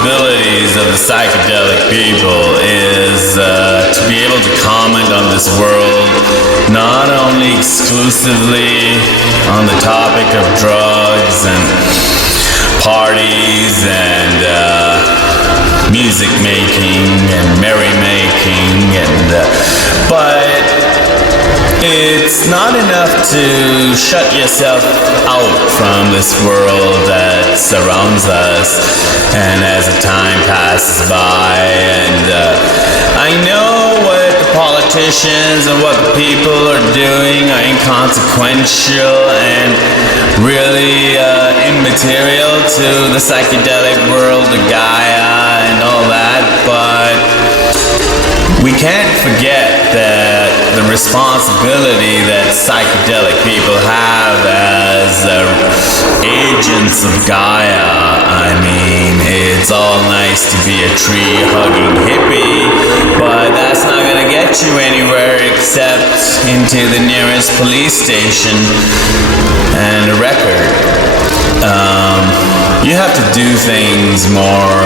responsibilities of the psychedelic people is to be able to comment on this world, not only exclusively on the topic of drugs and parties and music making and merrymaking, but it's not enough to shut yourself out from this world that surrounds us, and as the time passes by, and I know what the politicians and what the people are doing are inconsequential and really immaterial to the psychedelic world, the Gaia and all that, but we can't forget that the responsibility that psychedelic people have as agents of Gaia. I mean, it's all nice to be a tree-hugging hippie, but that's not gonna get you anywhere except into the nearest police station and a record. You have to do things more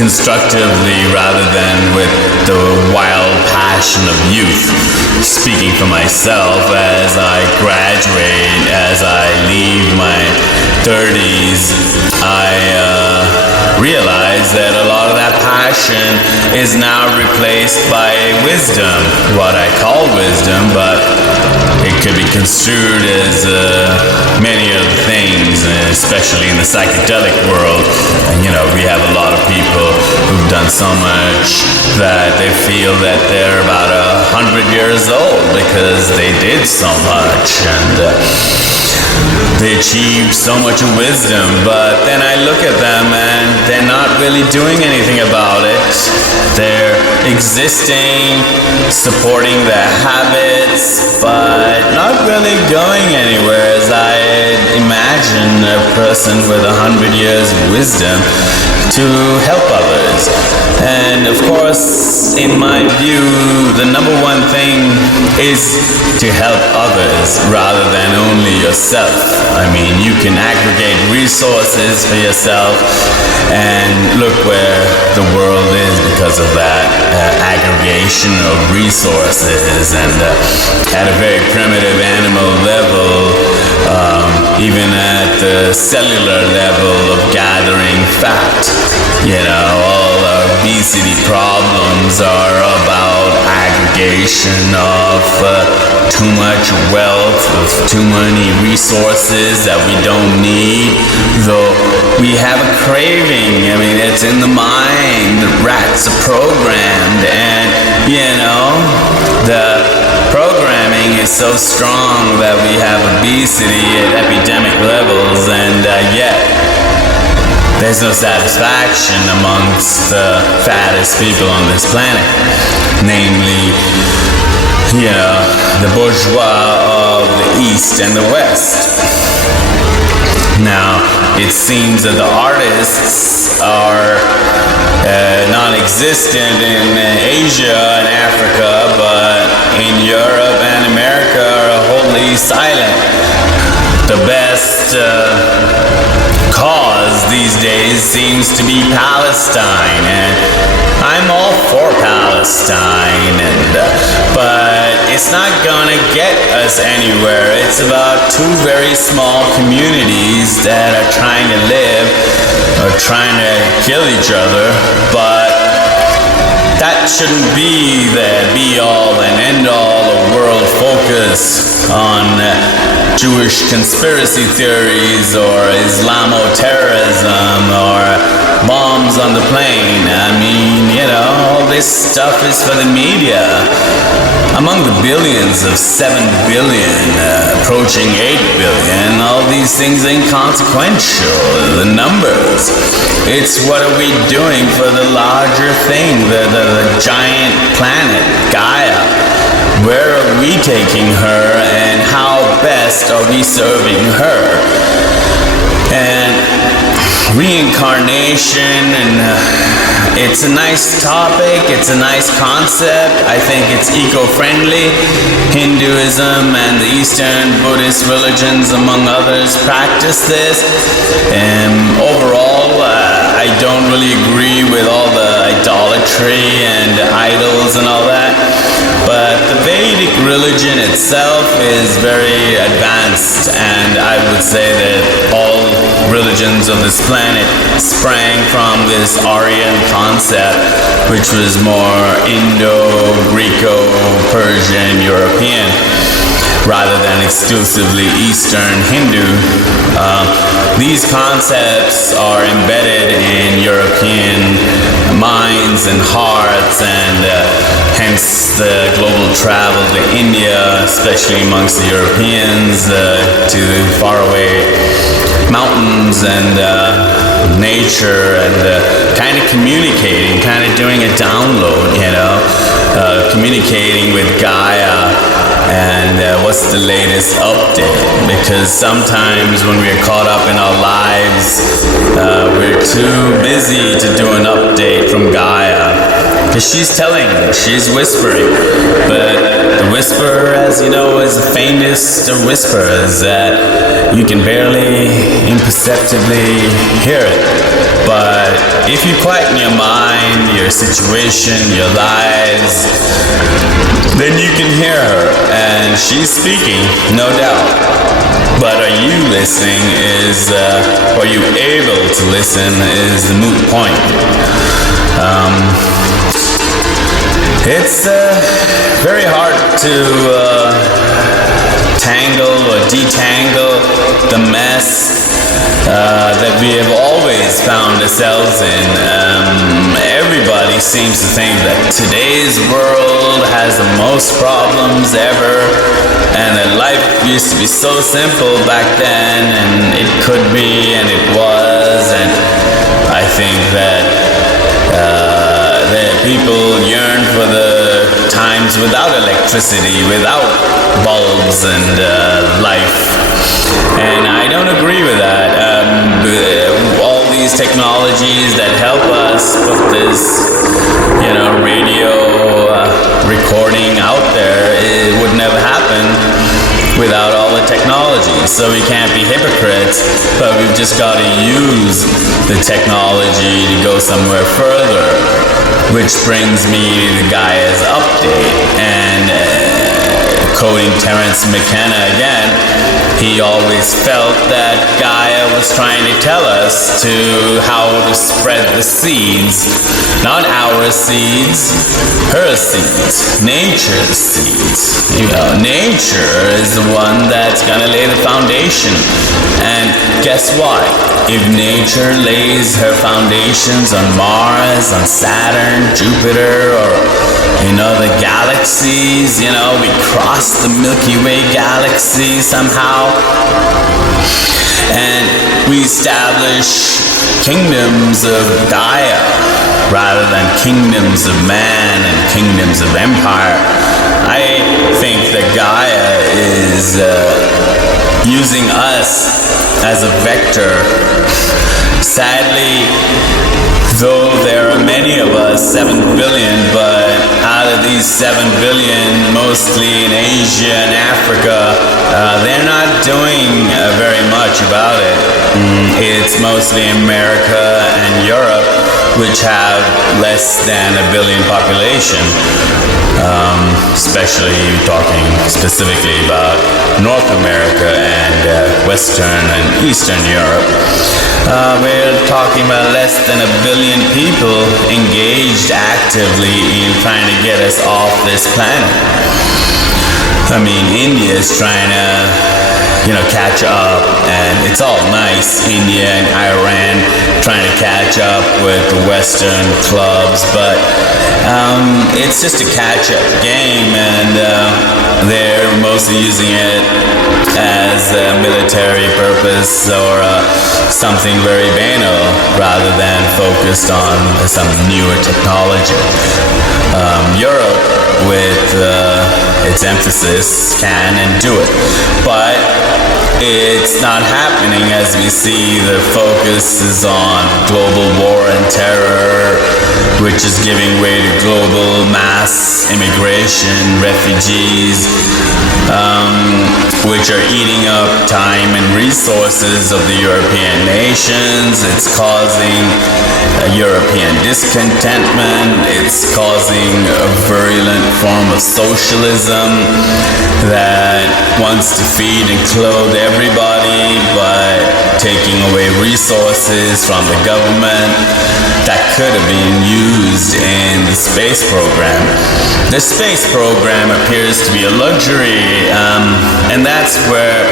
constructively rather than with the wild passion of youth. Speaking for myself, as I graduate, as I leave my 30s, I realize that a lot of that passion is now replaced by wisdom, what I call wisdom, but it could be construed as many other things, especially in the psychedelic world. And we have a lot of people who've done so much that they feel that they're about 100 years old because they did so much and they achieved so much wisdom, but then I look at them and they're not really doing anything about it. They're existing, supporting their habits, but not really going anywhere as I imagine a person with 100 years of wisdom to help others. And of course, in my view, the number one thing is to help others rather than only yourself. I mean, you can aggregate resources for yourself and look where the world is because of that aggregation of resources, and at a very primitive animal level, even at the cellular level of gathering fat. All obesity problems are about aggregation of too much wealth, of too many resources that we don't need, though we have a craving. I mean, it's in the mind. The rats are programmed, and the programming is so strong that we have obesity at epidemic levels, and yet there's no satisfaction amongst the fattest people on this planet, namely, the bourgeois of the East and the West. Now, it seems that the artists are non-existent in Asia and Africa, but in Europe and America are wholly silent. The best cause these days seems to be Palestine, and I'm all for Palestine, but it's not gonna get us anywhere. It's about two very small communities that are trying to live or trying to kill each other, but that shouldn't be the be-all and end-all of world focus on Jewish conspiracy theories or Islamo-terrorism or bombs on the plane. I mean, all this stuff is for the media. Among the billions of 7 billion, approaching 8 billion, all these things are inconsequential, the numbers. It's what are we doing for the larger thing, the giant planet, Gaia. Where are we taking her, and how best are we serving her? And reincarnation, and it's a nice topic, it's a nice concept. I think it's eco-friendly. Hinduism and the Eastern Buddhist religions, among others, practice this. And overall, I don't really agree with all the idolatry and idols and all that, but the Vedic religion itself is very advanced, and I would say that all religions of this planet sprang from this Aryan concept, which was more Indo-Greco-Persian European, rather than exclusively Eastern Hindu. These concepts are embedded in European minds and hearts, and hence the global travel to India, especially amongst the Europeans, to faraway mountains and nature, and kind of communicating, kind of doing a download, communicating with Gaia. And what's the latest update? Because sometimes when we're caught up in our lives, we're too busy to do an update from Gaia. Because she's telling us, she's whispering. But the whisperer, as you know, is the faintest of whispers, that you can barely imperceptibly hear it. But if you quieten your mind, your situation, your lives, then you can hear her, and she's speaking, no doubt. But are you listening are you able to listen is the moot point. It's very hard to tangle or detangle the mess that we have always found ourselves in. Everybody seems to think that today's world has the most problems ever, and that life used to be so simple back then, and it could be, and it was, and I think that people yearn for the times without electricity, without bulbs and life. And I don't agree with that. All these technologies that help us put this, radio recording out there, it would never happen without all the technology. So we can't be hypocrites, but we've just got to use the technology to go somewhere further. Which brings me to Gaia's update, and quoting Terence McKenna again, he always felt that Gaia was trying to tell us how to spread the seeds, not our seeds, her seeds, nature's seeds. Nature is the one that's gonna lay the foundation, and guess what? If nature lays her foundations on Mars, on Saturn, Jupiter, or the galaxies, we cross the Milky Way galaxy somehow, and we establish kingdoms of Gaia rather than kingdoms of man and kingdoms of empire. I think that Gaia is using us as a vector. Sadly, though there are many of us, 7 billion, but out of these 7 billion, mostly in Asia and Africa, they're not doing very much about it. It's mostly America and Europe, which have less than a billion population, especially talking specifically about North America and Western and Eastern Europe. We're talking about less than a billion people engaged actively in trying to get us off this planet. I mean, India is trying to, catch up, and it's all nice, India and Iran trying to catch up with the Western clubs, but it's just a catch-up game, and they're mostly using it as a military purpose or something very banal rather than focused on some newer technology. Europe, with its emphasis, can and do it, but it's not happening. As we see, the focus is on global war and terror, which is giving way to global mass immigration, refugees, which are eating up time and resources of the European nations. It's causing European discontentment. It's causing a virulent form of socialism that wants to feed and clothe everybody, but taking away resources from the government that could have been used in the space program. The space program appears to be a luxury, and that's where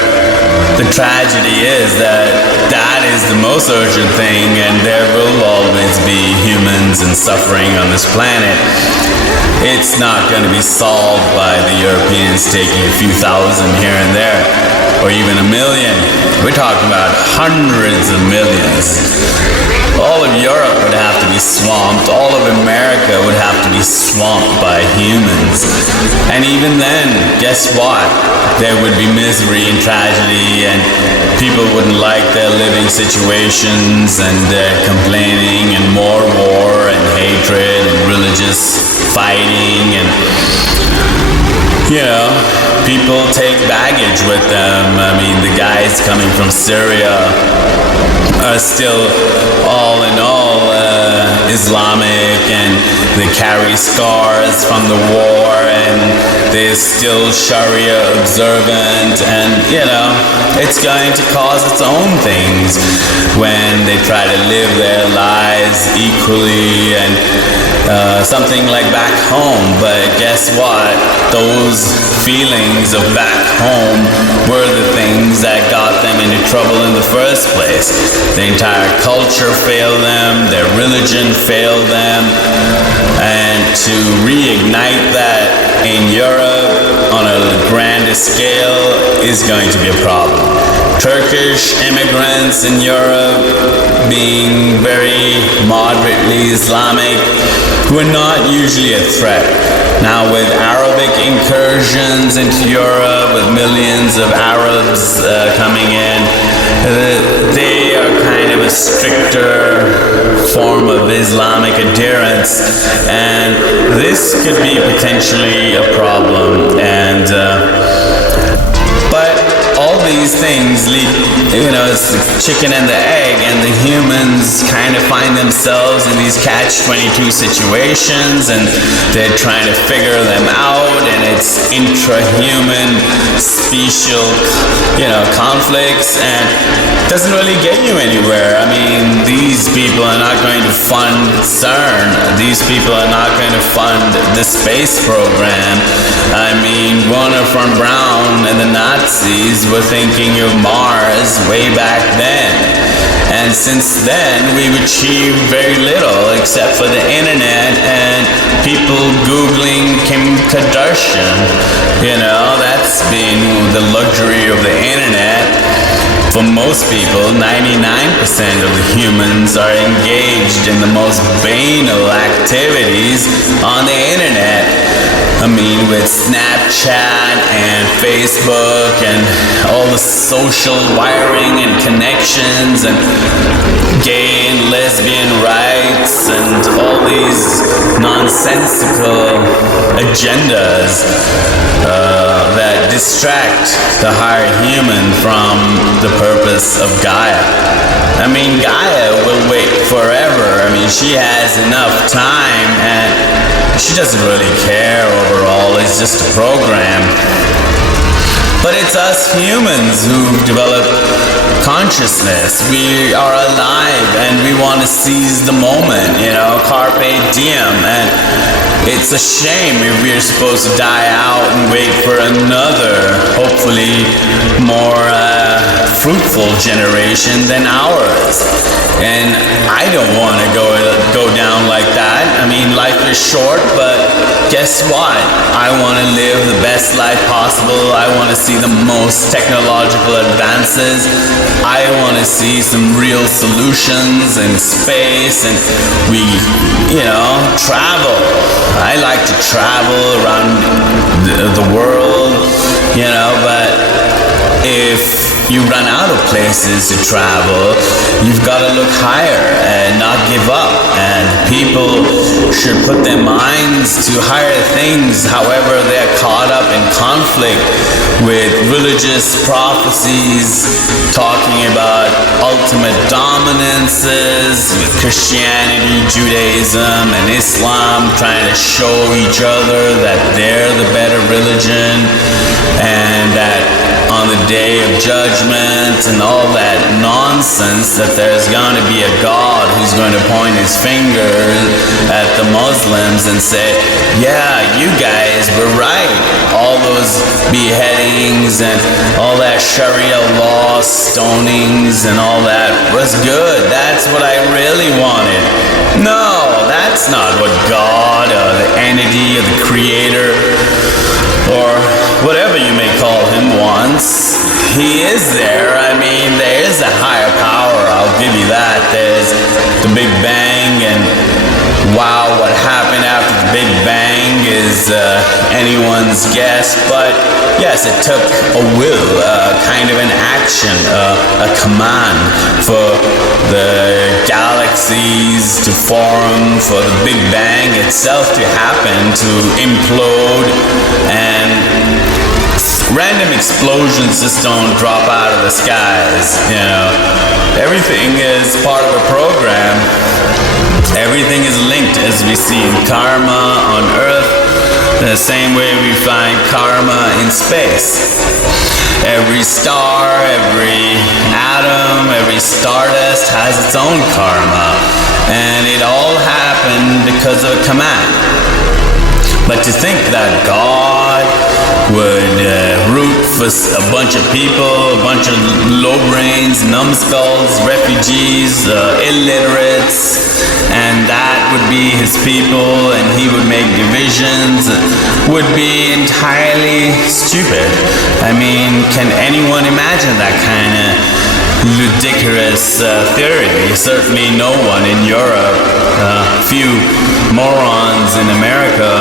the tragedy is, that is the most urgent thing, and there will always be humans and suffering on this planet. It's not going to be solved by the Europeans taking a few thousand here and there, or even a million. We're talking about hundreds of millions. All of Europe would have to be swamped. All of America would have to be swamped by humans. And even then, guess what? There would be misery and tragedy, and people wouldn't like their living situations, and complaining, and more war and hatred and religious fighting, and people take baggage with them. I mean, the guys coming from Syria are still, all in all, Islamic, and they carry scars from the war, and they're still Sharia observant, and it's going to cause its own things when they try to live their lives equally, and something like back home. But guess what? Those feelings of back home were the things that got them into trouble in the first place. The entire culture failed them, their religion failed them, and to reignite that in Europe on a grander scale is going to be a problem. Turkish immigrants in Europe, being very moderately Islamic, were not usually a threat. Now, with Arabic incursions into Europe, with millions of Arabs coming in, they are kind of a stricter form of Islamic adherence, and this could be potentially a problem. And but all these things lead, it's the chicken and the egg, and the humans kind of find themselves in these catch-22 situations, and they're trying to figure them out, and it's intrahuman special, conflicts, and doesn't really get you anywhere. I mean, these people are not going to fund CERN. These people are not going to fund the space program. I mean, Werner von Braun and the Nazis were thinking of Mars way back then. And since then, we've achieved very little except for the internet and people Googling Kim Kardashian. That's been the luxury of the internet. For most people, 99% of the humans are engaged in the most banal activities on the internet. I mean, with Snapchat and Facebook and all the social wiring and connections and gay and lesbian rights and all these nonsensical agendas that distract the higher human from the purpose of Gaia. I mean, Gaia will wait forever. I mean, she has enough time, and she doesn't really care overall. It's just a program. But it's us humans who've developed consciousness. We are alive, and we want to seize the moment, carpe diem. And it's a shame if we're supposed to die out and wait for another, hopefully more fruitful generation than ours. And I don't want to go down like that. I mean, life is short, but guess what? I want to live the best life possible. I want to see the most technological advances. I want to see some real solutions in space, and we, travel. I like to travel around the world, but if you run out of places to travel, you've got to look higher and not give up. And people should put their minds to higher things. However, they're caught up in conflict with religious prophecies talking about ultimate dominances, with Christianity, Judaism, and Islam trying to show each other that they're the better religion, and that on the day of judgment and all that nonsense, that there's going to be a God who's going to point his finger at the Muslims and say, yeah, you guys were right. All those beheadings and all that Sharia law stonings and all that was good. That's what I really wanted. No, that's not what God or the entity or the creator or whatever you may call him wants. He is there. I mean, there is a higher power, I'll give you that. There's the Big Bang, and wow, what happened after the Big Bang is anyone's guess. But yes, it took a will, kind of an action, a command for the galaxies to form, for the Big Bang itself to happen, to implode, and random explosions just don't drop out of the skies, you know. Everything is part of a program. Everything is linked, as we see in karma on Earth, the same way we find karma in space. Every star, every atom, every stardust has its own karma, and it all happened because of a command. But to think that God would root for a bunch of people, a bunch of low brains, numbskulls, refugees, illiterates, and that would be his people, and he would make divisions, would be entirely stupid. I mean, can anyone imagine that kind of ludicrous theory? Certainly no one in Europe, few morons in America,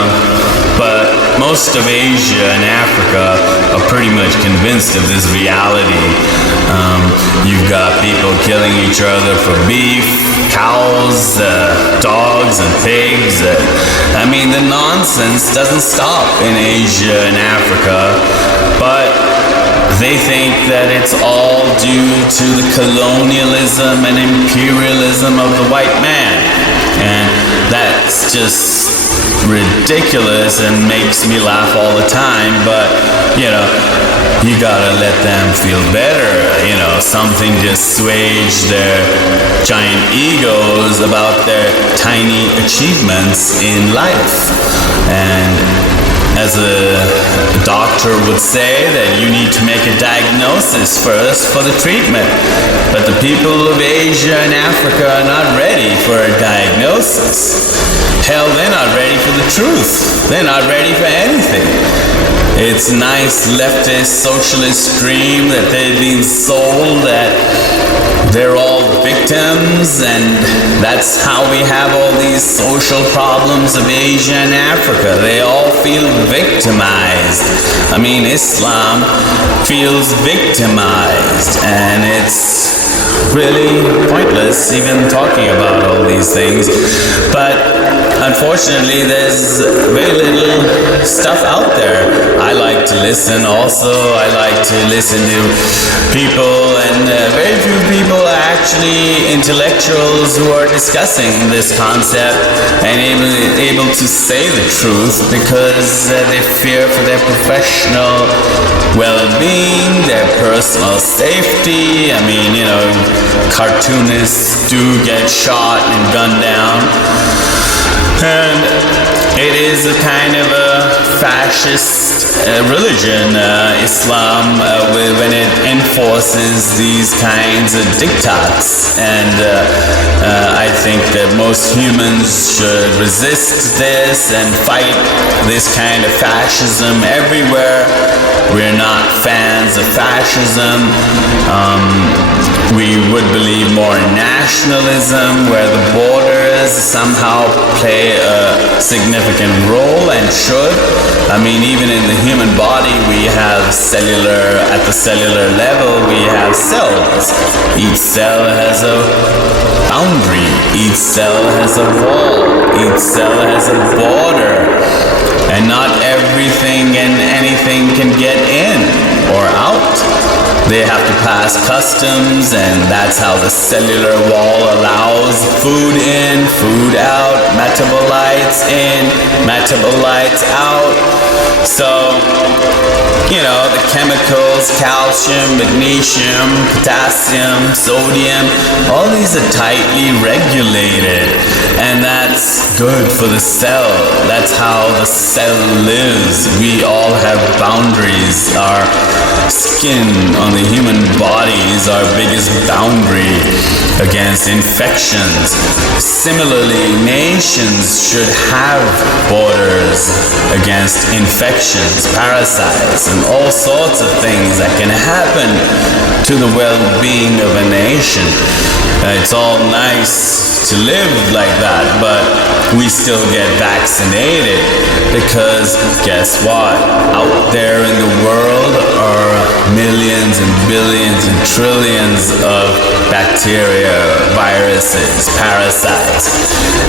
but most of Asia and Africa are pretty much convinced of this reality. You've got people killing each other for beef, cows, dogs and pigs. I mean, the nonsense doesn't stop in Asia and Africa, but they think that it's all due to the colonialism and imperialism of the white man. And that's just ridiculous and makes me laugh all the time. But, you know, you gotta let them feel better. You know, something to assuage their giant egos about their tiny achievements in life. And as a doctor would say, that you need to make a diagnosis first for the treatment. But the people of Asia and Africa are not ready for a diagnosis. Hell, they're not ready for the truth. They're not ready for anything. It's nice leftist socialist dream that they've been sold that they're all victims, and that's how we have all these social problems of Asia and Africa. They all feel victimized. I mean, Islam feels victimized, and it's really pointless even talking about all these things. But unfortunately, there's very little stuff out there. I like to listen also. I like to listen to people, and very few people are actually intellectuals who are discussing this concept and able to say the truth, because they fear for their professional well-being, their personal safety. I mean, you know, cartoonists do get shot and gunned down. And it is a kind of a fascist religion, Islam, when it enforces these kinds of diktats. And I think that most humans should resist this and fight this kind of fascism everywhere. We're not fans of fascism. We would believe more in nationalism, where the borders somehow play a significant role, and should. I mean, even in the human body, we have at the cellular level, we have cells. Each cell has a boundary. Each cell has a wall. Each cell has a border. And not everything and anything can get in or out. They have to pass customs, and that's how the cellular wall allows food in, food out, metabolites in, metabolites out. So, the chemicals, calcium, magnesium, potassium, sodium, all these are tightly regulated. And that's good for the cell. That's how the cell lives. We all have boundaries. Our skin on the human body is our biggest boundary against infections. Similarly, nations should have borders against infections, parasites, and all sorts of things that can happen to the well-being of a nation. It's all nice to live like that, but we still get vaccinated because guess what? Out there in the world are millions and billions and trillions of bacteria, viruses, parasites.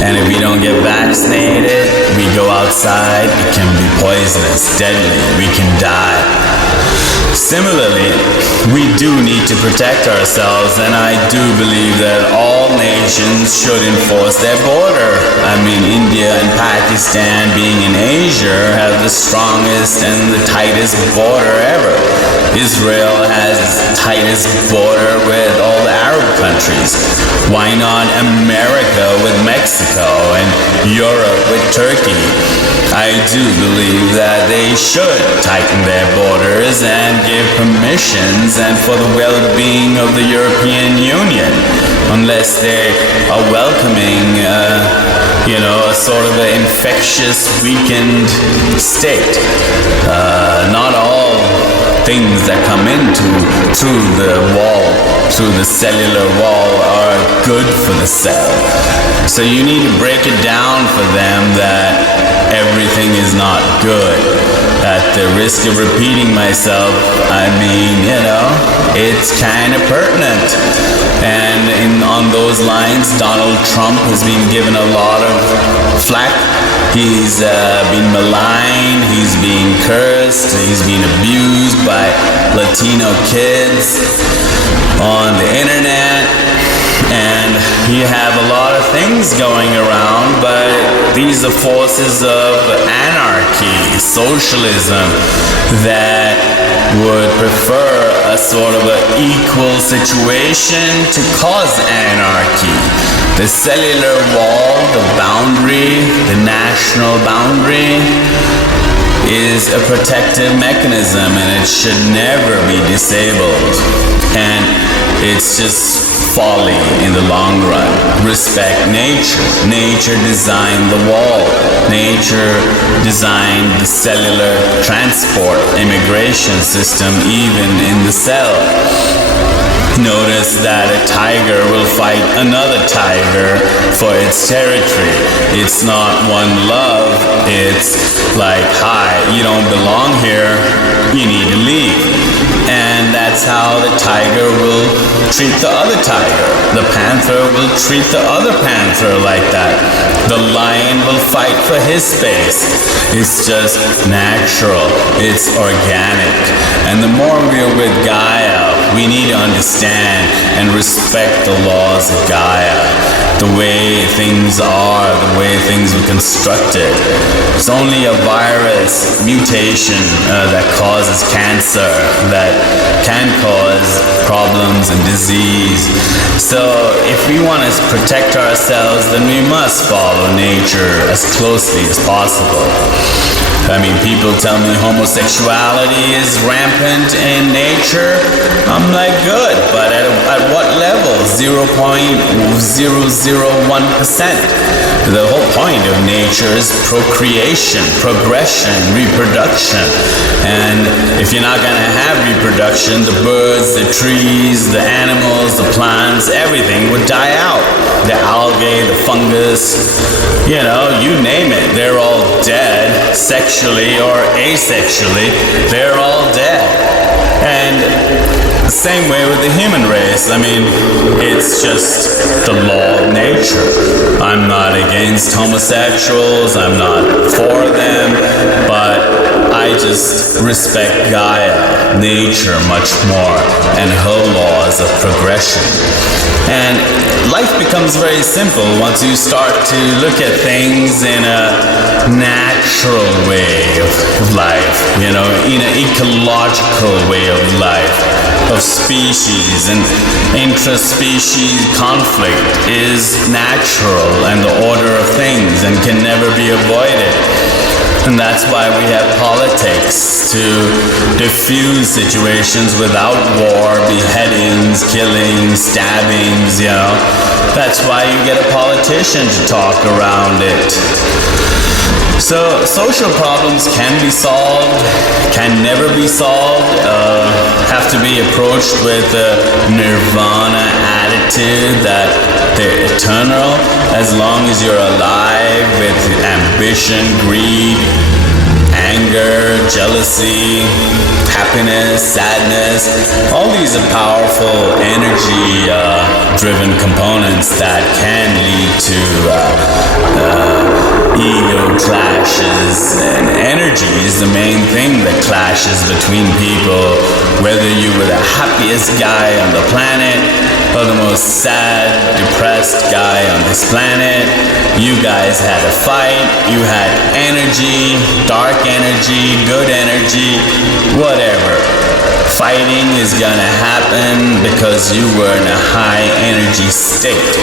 And if we don't get vaccinated, we go outside, it can be poisonous, deadly, we can die. Similarly, we do need to protect ourselves, and I do believe that all nations should enforce their border. I mean, India and Pakistan, being in Asia, have the strongest and the tightest border ever. Israel has its tightest border with all the Arab countries. Why not America with Mexico and Europe with Turkey? I do believe that they should tighten their borders and give permissions and for the well-being of the European Union, unless they are welcoming a sort of an infectious, weakened state. Not all things that come through the wall, through the cellular wall, are good for the cell. So you need to break it down for them that everything is not good. At the risk of repeating myself, I mean, it's kind of pertinent. And on those lines, Donald Trump has been given a lot of flack. He's been maligned, he's been cursed, he's been abused by Latino kids on the internet. And you have a lot of things going around, but these are forces of anarchy, socialism, that would prefer a sort of an equal situation to cause anarchy. The cellular wall, the boundary, the national boundary, is a protective mechanism, and it should never be disabled. And it's just folly in the long run. Respect nature. Nature designed the wall. Nature designed the cellular transport, immigration system, even in the cell. Notice that a tiger will fight another tiger for its territory. It's not one love, it's like, hi, you don't belong here, you need to leave. And that's how the tiger will treat the other tiger. The panther will treat the other panther like that. The lion will fight for his space. It's just natural. It's organic. And the more we're with Gaia, we need to understand and respect the laws of Gaia, the way things are, the way things were constructed. It's only a virus mutation that causes cancer, that can cause problems and disease. So if we want to protect ourselves, then we must follow nature as closely as possible. I mean, people tell me homosexuality is rampant in nature. I'm like, good, but at what level? 0.001%. The whole point of nature is procreation, progression, reproduction. And if you're not going to have reproduction, the birds, the trees, the animals, the plants, everything would die out. The algae, the fungus, you name it, they're all dead, sexually or asexually, they're all dead. And the same way with the human race. I mean, it's just the law of nature. I'm not against homosexuals, I'm not for them, but I just respect Gaia, nature, much more, and her laws of progression. And life becomes very simple once you start to look at things in a natural way of life, you know, in an ecological way of life, of species. And intra-species conflict is natural and the order of things and can never be avoided. And that's why we have politics, to diffuse situations without war, beheadings, killings, stabbings, you know. That's why you get a politician to talk around it. So social problems can be solved, can never be solved, have to be approached with a nirvana attitude that they're eternal as long as you're alive, with ambition, greed, anger, jealousy, happiness, sadness. All these are powerful energy driven components that can lead to ego clashes, and energy is the main thing that clashes between people, whether you were the happiest guy on the planet or the most sad, depressed guy on this planet. You guys had a fight, you had energy, dark energy, good energy, whatever. Fighting is gonna happen because you were in a high energy state.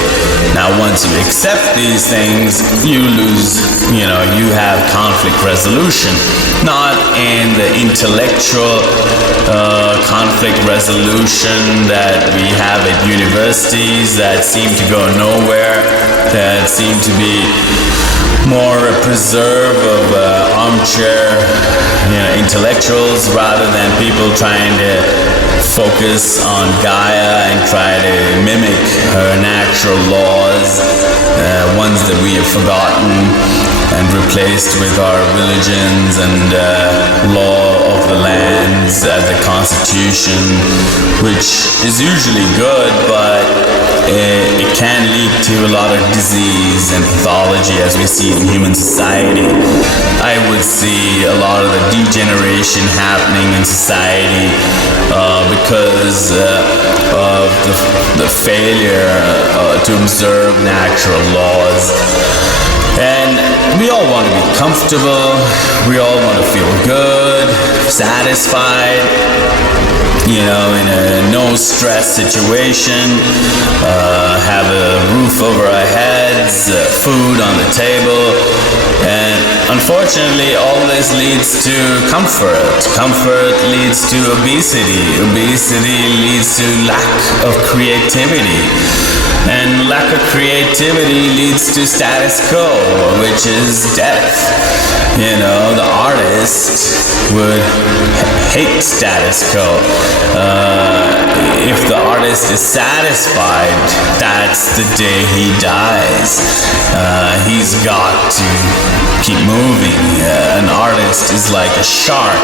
Now once you accept these things, you lose, you know, you have conflict resolution. Not in the intellectual conflict resolution that we have at universities that seem to go nowhere, that seem to be more a preserve of armchair, you know, intellectuals, rather than people trying to focus on Gaia and try to mimic her natural laws, ones that we have forgotten and replaced with our religions and law of the lands as the Constitution, which is usually good, but it can lead to a lot of disease and pathology as we see in human society. I would see a lot of the degeneration happening in society because of the failure to observe natural laws. And we all want to be comfortable, we all want to feel good, satisfied, you know, in a no-stress situation, have a roof over our heads, food on the table, and unfortunately all this leads to comfort. Comfort leads to obesity. Obesity leads to lack of creativity. And lack of creativity leads to status quo, which is death. You know, the artist would hate status quo. If the artist is satisfied, that's the day he dies. He's got to keep moving. An artist is like a shark.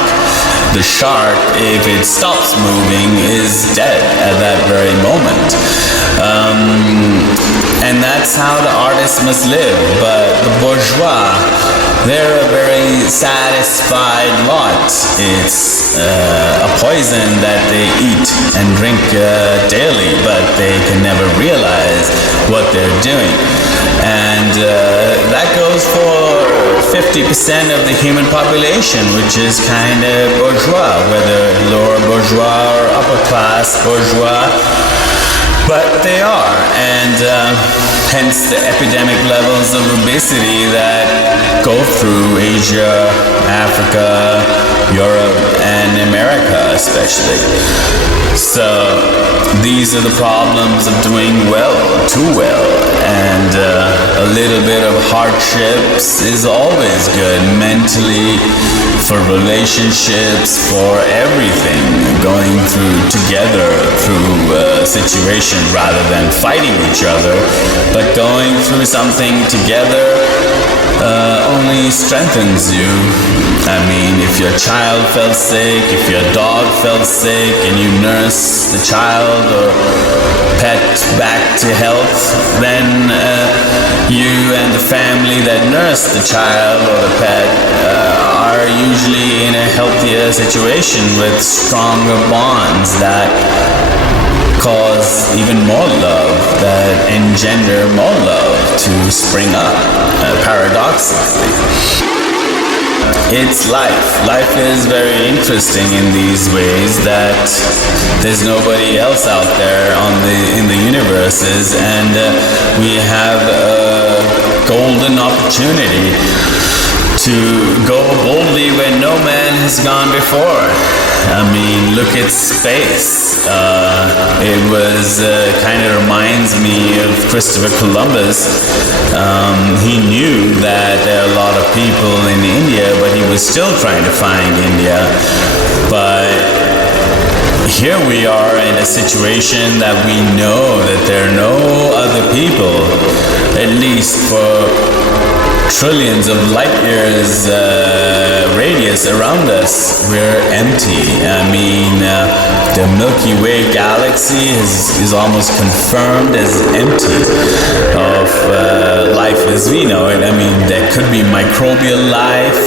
The shark, if it stops moving, is dead at that very moment. And that's how the artist must live. But the bourgeois, they're a very satisfied lot. It's a poison that they eat and drink daily, but they can never realize what they're doing. And that goes for 50% of the human population, which is kind of bourgeois, whether lower bourgeois or upper class bourgeois. But they are, and hence the epidemic levels of obesity that go through Asia, Africa, Europe, and America especially. So these are the problems of doing well, too well, and a little bit of hardships is always good mentally, for relationships, for everything, going through together through a situation rather than fighting each other, but going through something together only strengthens you. I mean, if your child fell sick, if your dog fell sick, and you nurse the child or pet back to health, then you and the family that nursed the child or the pet are usually in a healthier situation with stronger bonds that cause even more love, that engender more love to spring up, paradoxically. It's life. Life is very interesting in these ways that there's nobody else out there in the universes, and we have a golden opportunity to go boldly where no man has gone before. I mean, look at space. It was kind of reminds me of Christopher Columbus. He knew that there are a lot of people in India, but he was still trying to find India. But here we are in a situation that we know that there are no other people, at least for trillions of light years radius around us. We're empty. I mean, the Milky Way galaxy is almost confirmed as empty of life as we know it. I mean, there could be microbial life,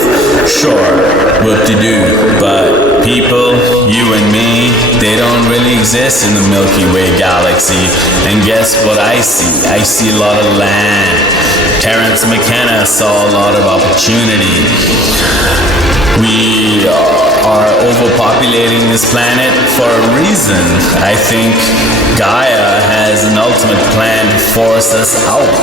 sure, whoop-de-doo, but people, you and me, they don't really exist in the Milky Way galaxy. And guess what I see? I see a lot of land. Terence McKenna saw a lot of opportunity. We are overpopulating this planet for a reason. I think Gaia has an ultimate plan to force us out.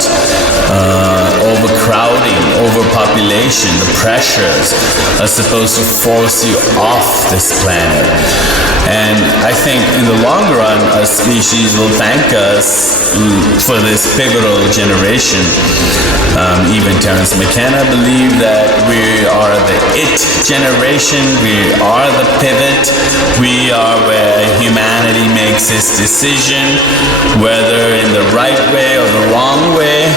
Overcrowding, overpopulation, the pressures are supposed to force you off this planet. And I think in the long run, our species will thank us for this pivotal generation. Even Terence McKenna believed that we are the it generation, we are the pivot, we are where humanity makes its decision, whether in the right way or the wrong way.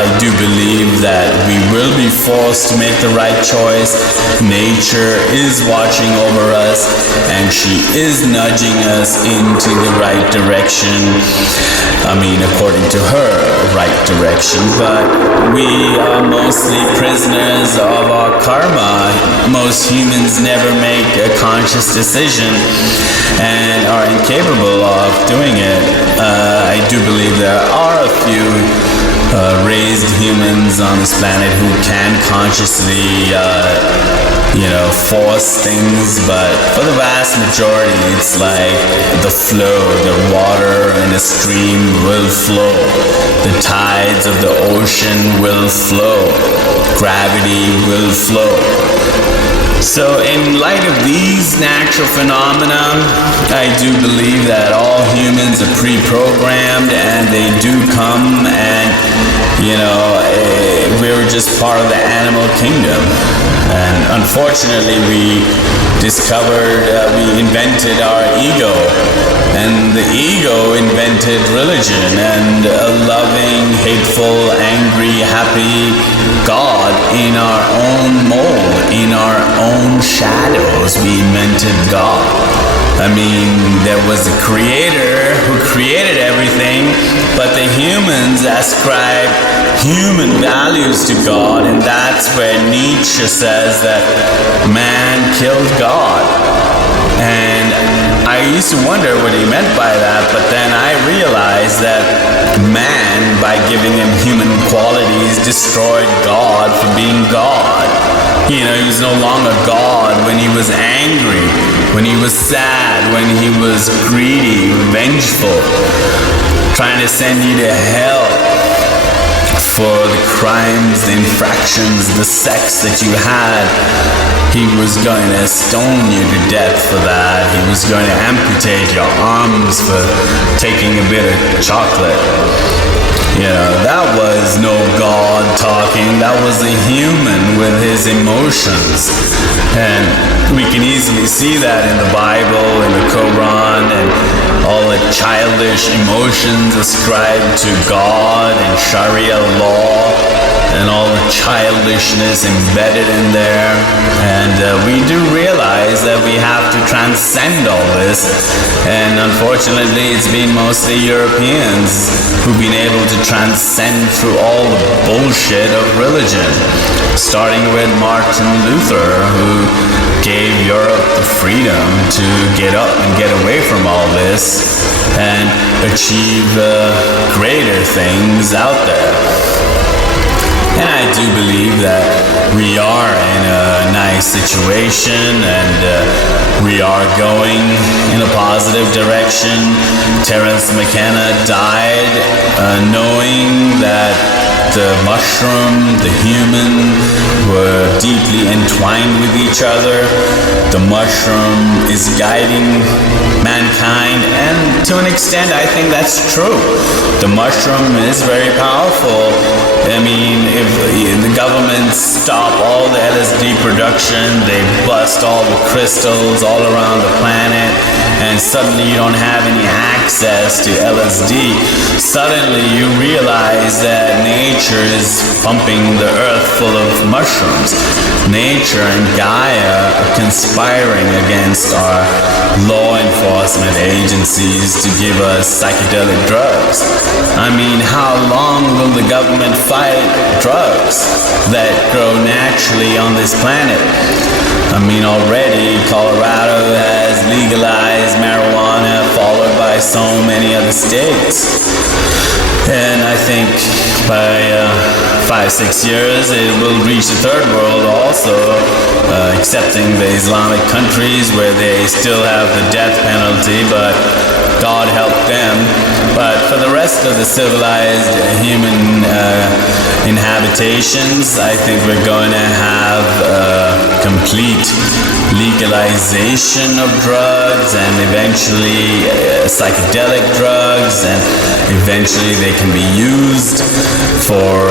I do believe that we will be forced to make the right choice. Nature is watching over us, and she is nudging us into the right direction. I mean, according to her, right direction, but we are mostly prisoners of our karma. Most humans never make a conscious decision and are incapable of doing it. I do believe there are a few raised humans on this planet who can consciously force things, but for the vast majority, it's like the flow, the water in a stream will flow, the tides of the ocean will flow, gravity will flow. So in light of these natural phenomena, I do believe that all humans are pre-programmed, and they do come, and we're just part of the animal kingdom. And unfortunately, we invented our ego, and the ego invented religion and a loving, hateful, angry, happy God in our own mold, in our own shadows. We invented God. I mean, there was a creator who created everything, but the humans ascribe human values to God, and that's where Nietzsche says that man killed God. And I used to wonder what he meant by that, but then I realized that man, by giving him human qualities, destroyed God for being God. He was no longer God when he was angry, when he was sad, when he was greedy, vengeful, trying to send you to hell, for the crimes, the infractions, the sex that you had. He was going to stone you to death for that. He was going to amputate your arms for taking a bit of chocolate. You know, that was no God talking. That was a human with his emotions. And we can easily see that in the Bible, in the Quran, and all the childish emotions ascribed to God and Sharia law, and all the childishness embedded in there. And we do realize that we have to transcend all this. And unfortunately, it's been mostly Europeans who've been able to transcend through all the bullshit of religion. Starting with Martin Luther, who gave Europe the freedom to get up and get away from all this and achieve greater things out there. And I do believe that we are in a nice situation, and we are going in a positive direction. Terence McKenna died knowing that the mushroom, the human, were deeply entwined with each other. The mushroom is guiding mankind, and to an extent I think that's true. The mushroom is very powerful. I mean, if the government stop all the LSD production, they bust all the crystals all around the planet, and suddenly you don't have any access to LSD. Suddenly you realize that nature is pumping the earth full of mushrooms. Nature and Gaia are conspiring against our law enforcement agencies to give us psychedelic drugs. I mean, how long will the government fight drugs that grow naturally on this planet? I mean, already Colorado has legalized marijuana, followed by so many other states. And I think by 5-6 years it will reach the third world also, accepting the Islamic countries where they still have the death penalty, but God help them. But for the rest of the civilized human inhabitations, I think we're going to have complete legalization of drugs, and eventually psychedelic drugs, and eventually they can be used for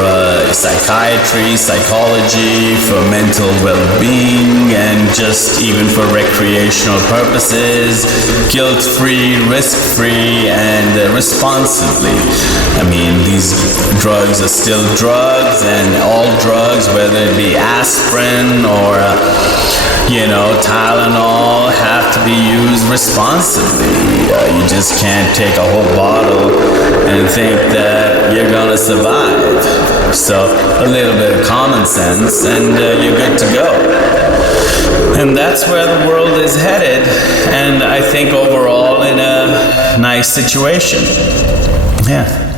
psychiatry, psychology, for mental well-being, and just even for recreational purposes, guilt-free, risk-free, and responsibly. I mean, these drugs are still drugs, and all drugs, whether it be aspirin or Tylenol, have to be used responsibly. You just can't take a whole bottle and think that you're gonna survive. So a little bit of common sense and you're good to go. And that's where the world is headed, and I think overall in a nice situation. Yeah.